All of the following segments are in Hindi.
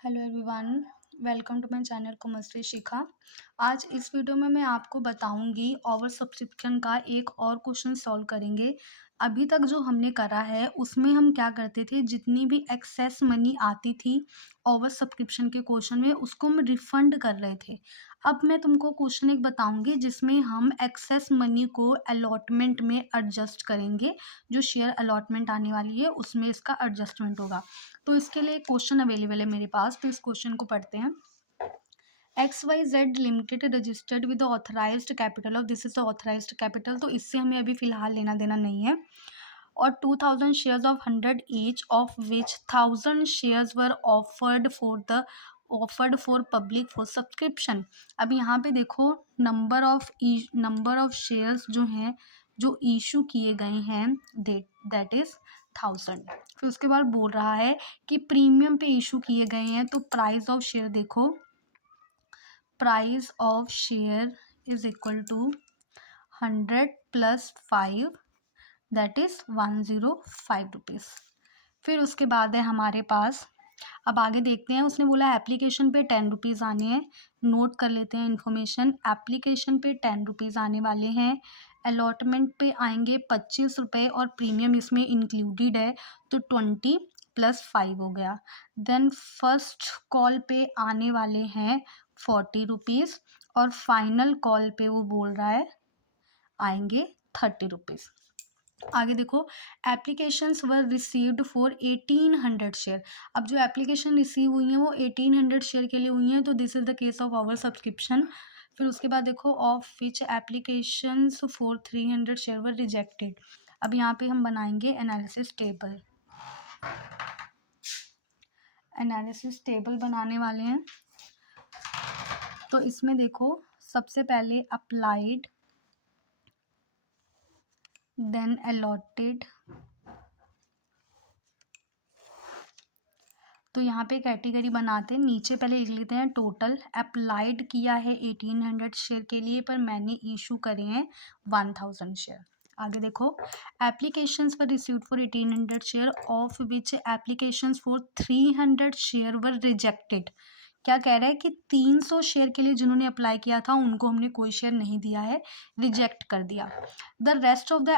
Hello everyone, welcome to my channel Kumshri Shikha. आज इस वीडियो में मैं आपको बताऊंगी ओवर सब्सक्रिप्शन का एक और क्वेश्चन सॉल्व करेंगे। अभी तक जो हमने करा है उसमें हम क्या करते थे, जितनी भी एक्सेस मनी आती थी ओवर सब्सक्रिप्शन के क्वेश्चन में उसको हम रिफंड कर रहे थे। अब मैं तुमको क्वेश्चन एक बताऊंगी जिसमें हम एक्सेस मनी को अलॉटमेंट में एडजस्ट करेंगे। जो शेयर अलॉटमेंट आने वाली है उसमें इसका एडजस्टमेंट होगा। तो इसके लिए क्वेश्चन अवेलेबल है मेरे पास, तो इस क्वेश्चन को पढ़ते हैं। XYZ limited registered with authorised capital of, this is the authorised capital, तो इससे हमें अभी फिलहाल लेना देना नहीं है। और 2000 shares of 100 each, of which 1000 shares were offered for public for subscription. अब यहाँ पे देखो नंबर ऑफ शेयर्स जो हैं, जो इशू किए गए हैं, दैट इज 1000। फिर उसके बाद बोल रहा है कि प्रीमियम पे इशू किए गए हैं, तो प्राइस ऑफ शेयर देखो, price of share is equal to 100 plus 5, that is 105 rupees. फिर उसके बाद है हमारे पास, अब आगे देखते हैं। उसने बोला एप्लीकेशन पे 10 रुपीज़ आने हैं। नोट कर लेते हैं इन्फॉर्मेशन। एप्लीकेशन पे 10 रुपीज़ आने वाले हैं, अलॉटमेंट पे आएंगे 25 रुपये और प्रीमियम इसमें इंक्लूडेड है, तो 20 प्लस 5 हो गया। देन फर्स्ट कॉल पे आने वाले हैं 40 रुपीज़ और फाइनल कॉल पे वो बोल रहा है आएंगे 30 रुपीज़। आगे देखो, applications were received for 1800 share. अब जो एप्लीकेशन रिसीव हुई हैं वो 1800 शेयर के लिए हुई हैं, तो this is the case of our subscription. फिर उसके बाद देखो, of which applications for 300 share were rejected. अब यहाँ पे हम बनाएंगे एनालिसिस टेबल बनाने वाले हैं। तो इसमें देखो, सबसे पहले अप्लाइड, देन अलॉटेड, तो यहाँ पे कैटेगरी बनाते हैं। नीचे पहले लिख लेते हैं टोटल। अप्लाइड किया है 1800 शेयर के लिए, पर मैंने इशू करे हैं 1000 शेयर। आगे देखो, applications were received for 1800 share, of which applications for 300 share were rejected. क्या कह रहा है कि 300 शेयर के लिए जिन्होंने अप्लाई किया था उनको हमने कोई शेयर नहीं दिया है, रिजेक्ट कर दिया। The rest of the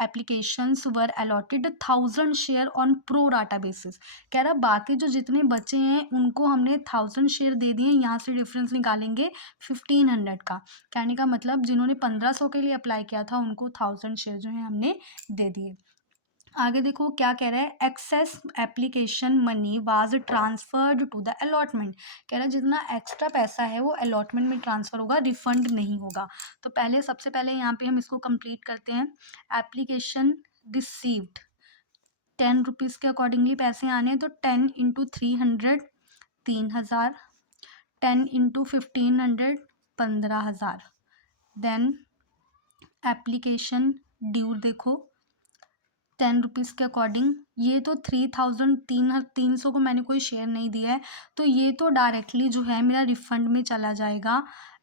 applications were allotted 1000 share on pro data basis. कह रहा बाकी जो जितने बचे हैं उनको हमने 1000 शेयर दे दिए। यहाँ से डिफरेंस निकालेंगे 1500 का। कहने का मतलब जिन्होंने 1500 के लिए अप्लाई किया था उनको 1000 शेयर जो है हमने दे दिए। आगे देखो क्या कह रहा है, excess application money was transferred to the allotment. कह रहा है जितना एक्स्ट्रा पैसा है वो अलॉटमेंट में ट्रांसफर होगा, रिफंड नहीं होगा। तो पहले सबसे पहले यहाँ पे हम इसको कंप्लीट करते हैं। एप्लीकेशन रिसीव्ड 10 रुपीज़ के अकॉर्डिंगली पैसे आने हैं, तो 10 into 300 3000, 10 into 1500 15,000। Then application due देखो 10 रुपीज़ के अकॉर्डिंग, ये तो 3000, 300 को मैंने कोई शेयर नहीं दिया है, तो ये तो डायरेक्टली जो है मेरा रिफंड में चला जाएगा।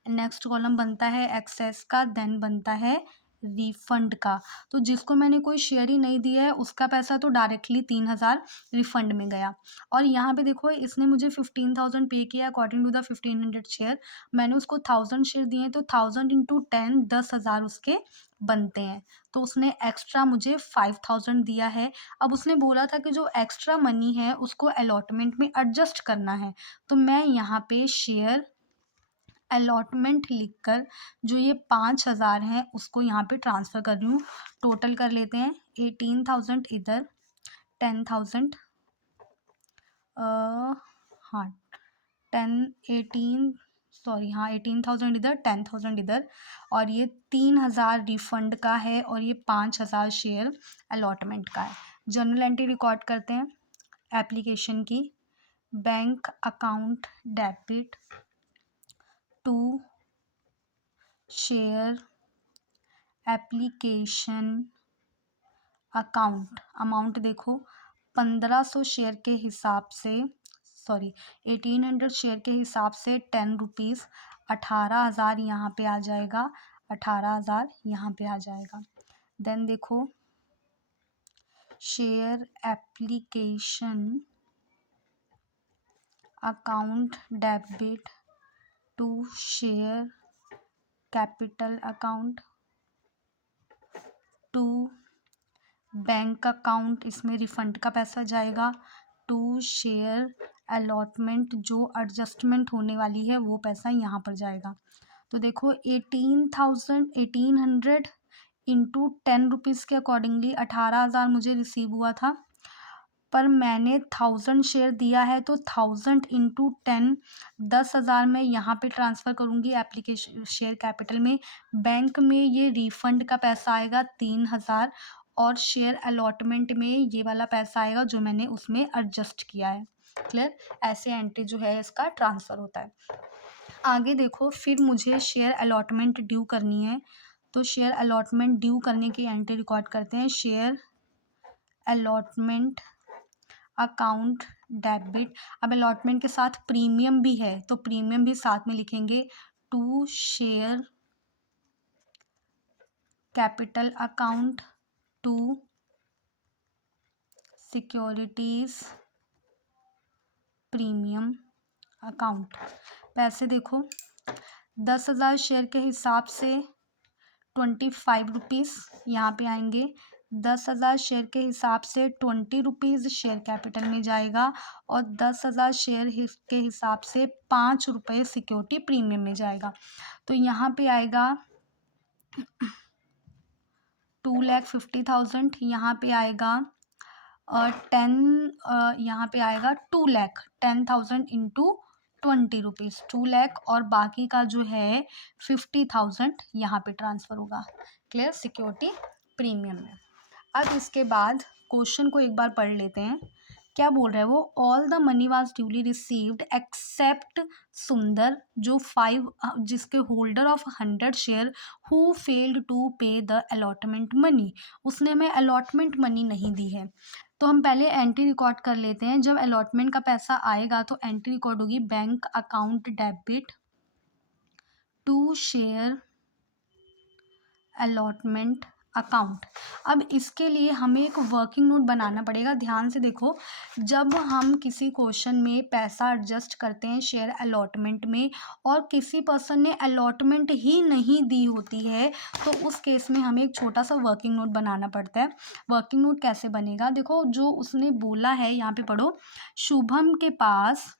नेक्स्ट कॉलम बनता है एक्सेस का, देन बनता है रिफंड का। तो जिसको मैंने कोई शेयर ही नहीं दिया है उसका पैसा तो डायरेक्टली 3000 रिफंड में गया। और यहाँ पे देखो, इसने मुझे 15,000 पे किया अकॉर्डिंग टू द 1500 शेयर। मैंने उसको 1000 शेयर दिए हैं, तो 1000 इंटू 10 10,000 उसके बनते हैं। तो उसने एक्स्ट्रा मुझे 5000 दिया है। अब उसने बोला था कि जो एक्स्ट्रा मनी है उसको अलॉटमेंट में एडजस्ट करना है, तो मैं यहाँ पे शेयर अलॉटमेंट लिखकर जो ये 5000 है उसको यहाँ पे ट्रांसफ़र कर रही हूँ। टोटल कर लेते हैं, 18,000 इधर, 10,000, हाँ 18,000 इधर, 10,000 इधर, और ये 3,000 रिफंड का है और ये 5,000 शेयर अलॉटमेंट का है। जर्नल एंट्री रिकॉर्ड करते हैं एप्लीकेशन की। Bank account debit to share application account. Amount देखो, 1500 शेयर के हिसाब से, 1800 शेयर के हिसाब से 10 रुपीज़, 18,000 यहाँ पे आ जाएगा, 18,000 यहाँ पे आ जाएगा। देन देखो, share application account debit to share capital account to bank account, इसमें रिफंड का पैसा जाएगा, टू शेयर अलॉटमेंट, जो एडजस्टमेंट होने वाली है वो पैसा यहाँ पर जाएगा। तो देखो 1800 इंटू 10 रुपीज़ के अकॉर्डिंगली 18,000 मुझे रिसीव हुआ था, पर मैंने 1000 शेयर दिया है तो 1000 इंटू 10 10,000 मैं यहाँ पे ट्रांसफ़र करूँगी एप्लीकेशन शेयर कैपिटल में। बैंक में ये रिफ़ंड का पैसा आएगा 3000, और शेयर अलॉटमेंट में ये वाला पैसा आएगा जो मैंने उसमें एडजस्ट किया है। क्लियर? ऐसे एंट्री जो है इसका ट्रांसफ़र होता है। आगे देखो, फिर मुझे शेयर अलॉटमेंट ड्यू करनी है, तो शेयर अलॉटमेंट ड्यू करने की एंट्री रिकॉर्ड करते हैं। शेयर अलॉटमेंट अकाउंट डेबिट, अब अलॉटमेंट के साथ प्रीमियम भी है तो प्रीमियम भी साथ में लिखेंगे, to share capital account to securities premium account. पैसे देखो 10,000 शेयर के हिसाब से 25 रुपीज़ यहाँ पे आएंगे। 10,000 शेयर के हिसाब से 20 रुपीज़ शेयर कैपिटल में जाएगा, और 10,000 शेयर के हिसाब से 5 रुपये सिक्योरिटी प्रीमियम में जाएगा। तो यहाँ पे आएगा 2,50,000, यहाँ पे आएगा 2,10,000 इंटू 20 रुपीज़ 2 लाख, और बाकी का जो है 50,000 यहाँ पे ट्रांसफ़र होगा। क्लियर? सिक्योरिटी प्रीमियम में। अब इसके बाद क्वेश्चन को एक बार पढ़ लेते हैं, क्या बोल रहा है वो। All the money was duly received except Sundar, जो 5 जिसके holder of 100 share, who failed to pay the allotment money, उसने हमें अलॉटमेंट मनी नहीं दी है। तो हम पहले एंट्री रिकॉर्ड कर लेते हैं। जब अलॉटमेंट का पैसा आएगा तो एंट्री रिकॉर्ड होगी bank account debit to share allotment account. अब इसके लिए हमें एक वर्किंग नोट बनाना पड़ेगा। ध्यान से देखो, जब हम किसी क्वेश्चन में पैसा एडजस्ट करते हैं शेयर अलॉटमेंट में, और किसी पर्सन ने अलॉटमेंट ही नहीं दी होती है, तो उस केस में हमें एक छोटा सा वर्किंग नोट बनाना पड़ता है। वर्किंग नोट कैसे बनेगा, देखो जो उसने बोला है यहाँ पे पढ़ो, शुभम के पास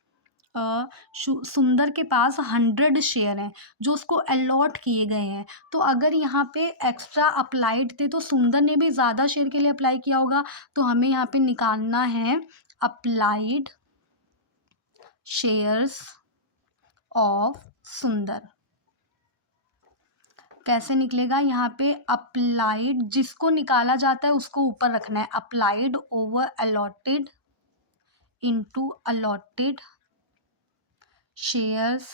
सुंदर के पास 100 शेयर हैं जो उसको अलॉट किए गए हैं। तो अगर यहाँ पे एक्स्ट्रा अप्लाइड थे तो सुंदर ने भी ज़्यादा शेयर के लिए अप्लाई किया होगा, तो हमें यहाँ पे निकालना है अप्लाइड शेयर्स ऑफ सुंदर। कैसे निकलेगा, यहाँ पे अप्लाइड जिसको निकाला जाता है उसको ऊपर रखना है, applied over allotted into allotted shares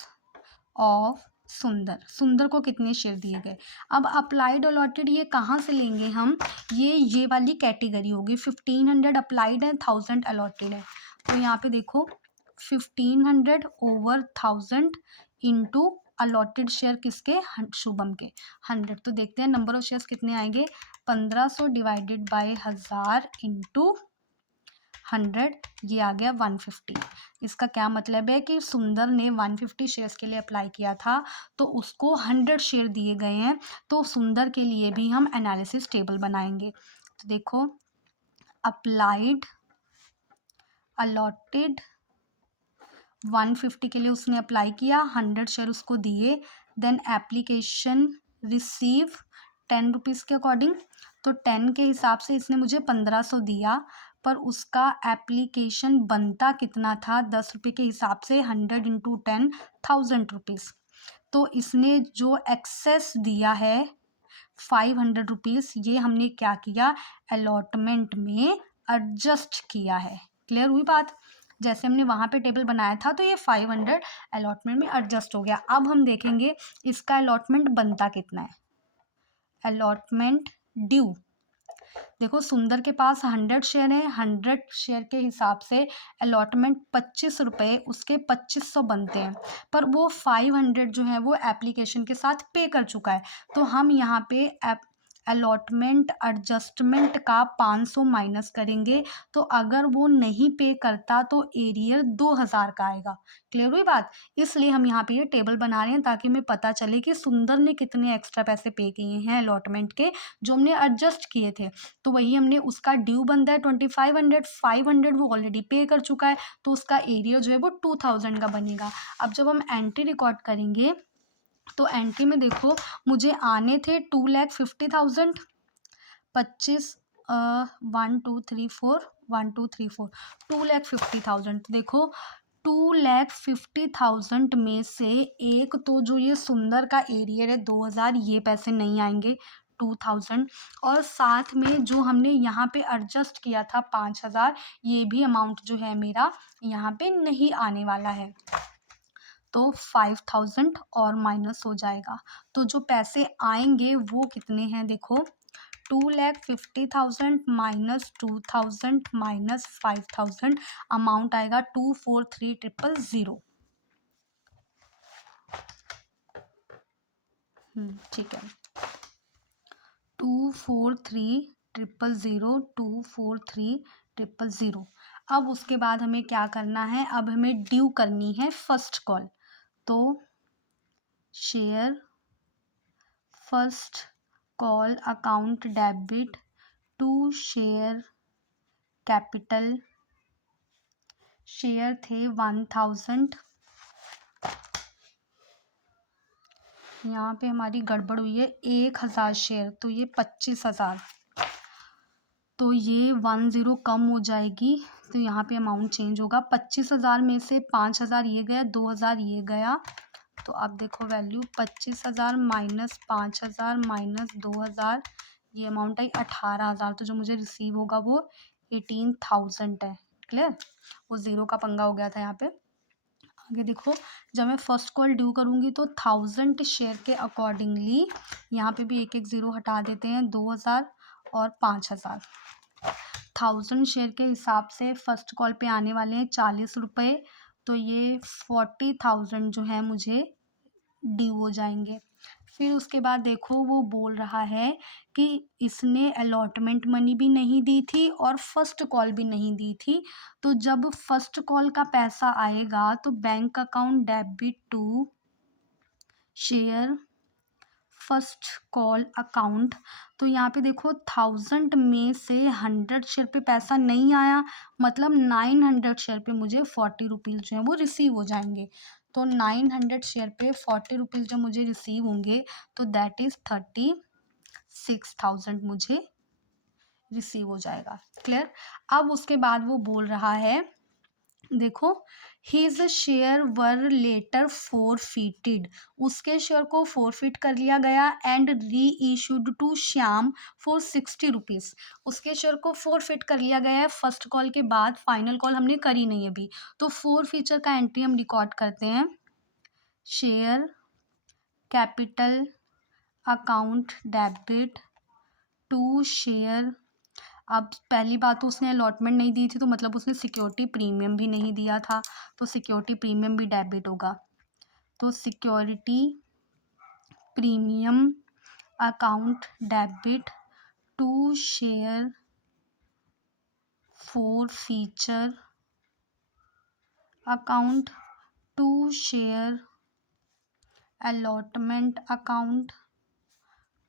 of सुंदर। सुंदर को कितने शेयर दिए गए। अब अप्लाइड अलॉटेड ये कहाँ से लेंगे हम, ये वाली कैटेगरी होगी। 1500 अप्लाइड है, 1000 अलॉटेड है। तो यहाँ पे देखो 1500 ओवर 1000 इंटू अलॉटेड शेयर किसके, शुभम के 100। तो देखते हैं नंबर ऑफ शेयर्स कितने आएंगे, 1500 डिवाइडेड बाय 1000 इंटू 100, ये आ गया 150। इसका क्या मतलब है कि सुंदर ने 150 शेयर्स के लिए अप्लाई किया था, तो उसको 100 शेयर दिए गए हैं। तो सुंदर के लिए भी हम एनालिसिस टेबल बनाएंगे। तो देखो अप्लाइड अलॉटेड 150 के लिए उसने अप्लाई किया, 100 शेयर उसको दिए, देन एप्लीकेशन रिसीव 10 रुपीज़ के अकॉर्डिंग, तो 10 के हिसाब से इसने मुझे 1500 दिया, पर उसका एप्लीकेशन बनता कितना था 10 रुपये के हिसाब से, 100 इंटू 10 1000 रुपीज़। तो इसने जो एक्सेस दिया है 500 रुपीज़, ये हमने क्या किया, अलॉटमेंट में एडजस्ट किया है। क्लियर हुई बात। जैसे हमने वहाँ पे टेबल बनाया था तो ये 500 अलॉटमेंट में एडजस्ट हो गया। अब हम देखेंगे इसका अलॉटमेंट बनता कितना है। अलॉटमेंट ड्यू, देखो सुंदर के पास 100 शेयर है, 100 शेयर के हिसाब से अलॉटमेंट 25 रुपये, उसके 2500 बनते हैं, पर वो 500 जो है वो एप्लीकेशन के साथ पे कर चुका है। तो हम यहाँ पे अलॉटमेंट एडजस्टमेंट का 500 माइनस करेंगे, तो अगर वो नहीं पे करता तो एरियर 2000 का आएगा। क्लियर हुई बात? इसलिए हम यहाँ पे ये टेबल बना रहे हैं ताकि हमें पता चले कि सुंदर ने कितने एक्स्ट्रा पैसे पे किए हैं अलॉटमेंट के, जो हमने एडजस्ट किए थे। तो वही हमने उसका ड्यू बनता है 2500, 500 वो ऑलरेडी पे कर चुका है, तो उसका एरियर जो है वो 2000 का बनेगा। अब जब हम एंट्री रिकॉर्ड करेंगे तो एंट्री में देखो मुझे आने थे 2,50,000, 25 1 2 3 4 1 2 3 4 2,50,000। तो देखो 2,50,000 में से एक तो जो ये सुंदर का एरियर है 2000, ये पैसे नहीं आएंगे 2000, और साथ में जो हमने यहाँ पे एडजस्ट किया था 5000, ये भी अमाउंट जो है मेरा यहाँ पे नहीं आने वाला है। तो 5000 और माइनस हो जाएगा। तो जो पैसे आएंगे वो कितने हैं देखो, 2,50,000 माइनस 2000 माइनस 5000, अमाउंट आएगा 243,000। ठीक है, 243,000, 243,000। अब उसके बाद हमें क्या करना है, अब हमें ड्यू करनी है फर्स्ट कॉल। तो share first call account debit to share capital, share थे 1000, यहाँ पे हमारी गड़बड़ हुई है, 1000 शेयर, तो ये 25,000, तो ये 10 कम हो जाएगी, तो यहाँ पे अमाउंट चेंज होगा। 25,000 में से 5,000 ये गया, 2,000 ये गया, तो अब देखो वैल्यू 25,000 माइनस 5,000 माइनस 2,000, ये अमाउंट आई 18,000। तो जो मुझे रिसीव होगा वो 18,000 है। क्लियर? वो ज़ीरो का पंगा हो गया था यहाँ पे। आगे देखो, जब मैं फर्स्ट कॉल ड्यू करूँगी तो 1000 शेयर के अकॉर्डिंगली यहाँ पे भी एक एक ज़ीरो हटा देते हैं, 2,000 और 5,000। 1000 शेयर के हिसाब से फर्स्ट कॉल पे आने वाले हैं 40 रुपये, तो ये 40,000 जो है मुझे ड्यू हो जाएंगे। फिर उसके बाद देखो वो बोल रहा है कि इसने अलॉटमेंट मनी भी नहीं दी थी और फर्स्ट कॉल भी नहीं दी थी, तो जब फर्स्ट कॉल का पैसा आएगा तो bank account debit to share first call account. तो यहाँ पे देखो 1000 में से 100 शेयर पे पैसा नहीं आया, मतलब 900 शेयर पे मुझे 40 रुपीज़ जो है वो रिसीव हो जाएंगे। तो 900 शेयर पे 40 रुपीज़ जो मुझे रिसीव होंगे, तो दैट इज़ 36,000 मुझे रिसीव हो जाएगा। क्लियर? अब उसके बाद वो बोल रहा है, देखो his share were later forfeited, उसके शेयर को फोरफिट कर लिया गया and reissued to Shyam for 60 rupees, उसके शेयर को फोरफिट कर लिया गया है फर्स्ट कॉल के बाद, फाइनल कॉल हमने करी नहीं अभी। तो फोर फीचर का एंट्री हम रिकॉर्ड करते हैं, share capital account debit to share. अब पहली बात तो उसने अलॉटमेंट नहीं दी थी, तो मतलब उसने सिक्योरिटी प्रीमियम भी नहीं दिया था, तो सिक्योरिटी प्रीमियम भी डेबिट होगा। तो security premium account debit to share forfeiture account to share allotment account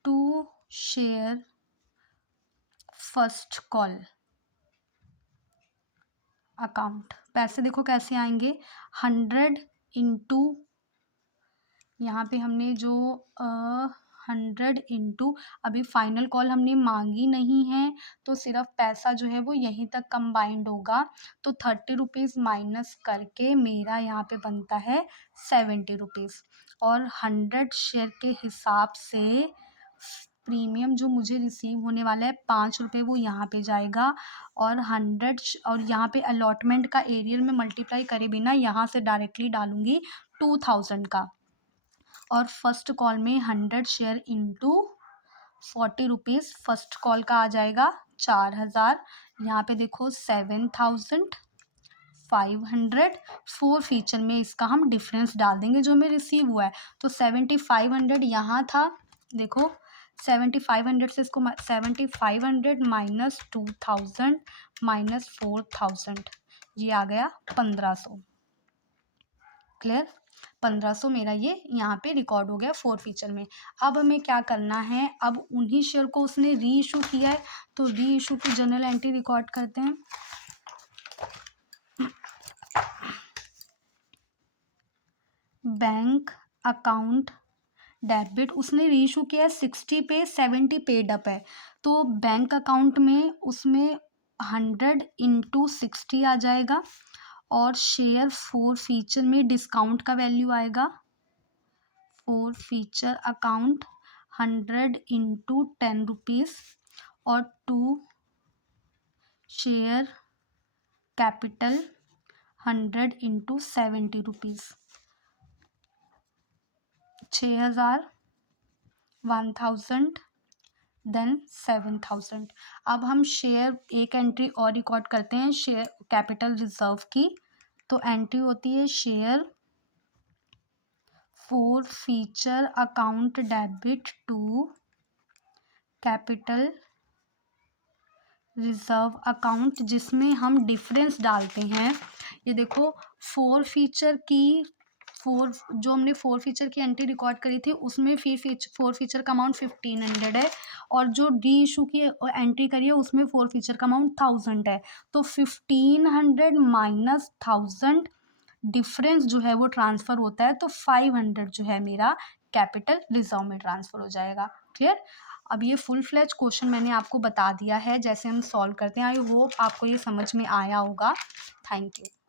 to share first call account. पैसे देखो कैसे आएंगे, 100 इंटू, यहाँ पे हमने जो 100 इंटू, अभी फाइनल कॉल हमने मांगी नहीं है, तो सिर्फ पैसा जो है वो यहीं तक कंबाइंड होगा। तो 30 रुपीज़ माइनस करके मेरा यहाँ पे बनता है 70 रुपीज़, और 100 शेयर के हिसाब से प्रीमियम जो मुझे रिसीव होने वाला है 5 रुपये, वो यहाँ पे जाएगा, और 100 और यहाँ पे अलॉटमेंट का एरियर में मल्टीप्लाई करे बिना यहाँ से डायरेक्टली डालूंगी 2000 का, और फर्स्ट कॉल में 100 share into 40 rupees, first call का आ जाएगा 4000, यहाँ पे देखो 7,500, फोर फीचर में इसका हम डिफरेंस डाल देंगे जो हमें रिसीव हुआ है, तो 7,500 यहाँ था, देखो 7500 से इसको 7500 माइनस 2000 माइनस 4000, ये आ गया 1500। क्लियर? 1500 मेरा ये यहाँ पे रिकॉर्ड हो गया फोर फीचर में। अब हमें क्या करना है, अब उन्हीं शेयर को उसने री इशू किया है, तो री इशू की जर्नल एंट्री रिकॉर्ड करते हैं। बैंक अकाउंट डेबिट, उसने री इशू किया है 60 पे, 70 पेड अप है, तो बैंक अकाउंट में उसमें 100 इंटू 60 आ जाएगा, और शेयर फोर फीचर में डिस्काउंट का वैल्यू आएगा, forfeiture account 100 into 10 rupees, और 2 share capital 100 into 70 rupees, 6000, 1000 then 7000। अब हम शेयर एक एंट्री और रिकॉर्ड करते हैं शेयर कैपिटल रिजर्व की, तो एंट्री होती है share forfeiture account debit to capital reserve account, जिसमें हम डिफरेंस डालते हैं। ये देखो फोर फीचर जो हमने फोर फीचर की एंट्री रिकॉर्ड करी थी उसमें फोर फीचर का अमाउंट 1500 है, और जो डी इशू की एंट्री करी है उसमें फोर फीचर का अमाउंट 1000 है, तो 1500 माइनस 1000 डिफरेंस जो है वो ट्रांसफ़र होता है, तो 500 जो है मेरा कैपिटल रिजर्व में ट्रांसफ़र हो जाएगा। क्लियर? अब ये फुल फ्लेज क्वेश्चन मैंने आपको बता दिया है जैसे हम सॉल्व करते हैं। आई होप आपको ये समझ में आया होगा। Thank you.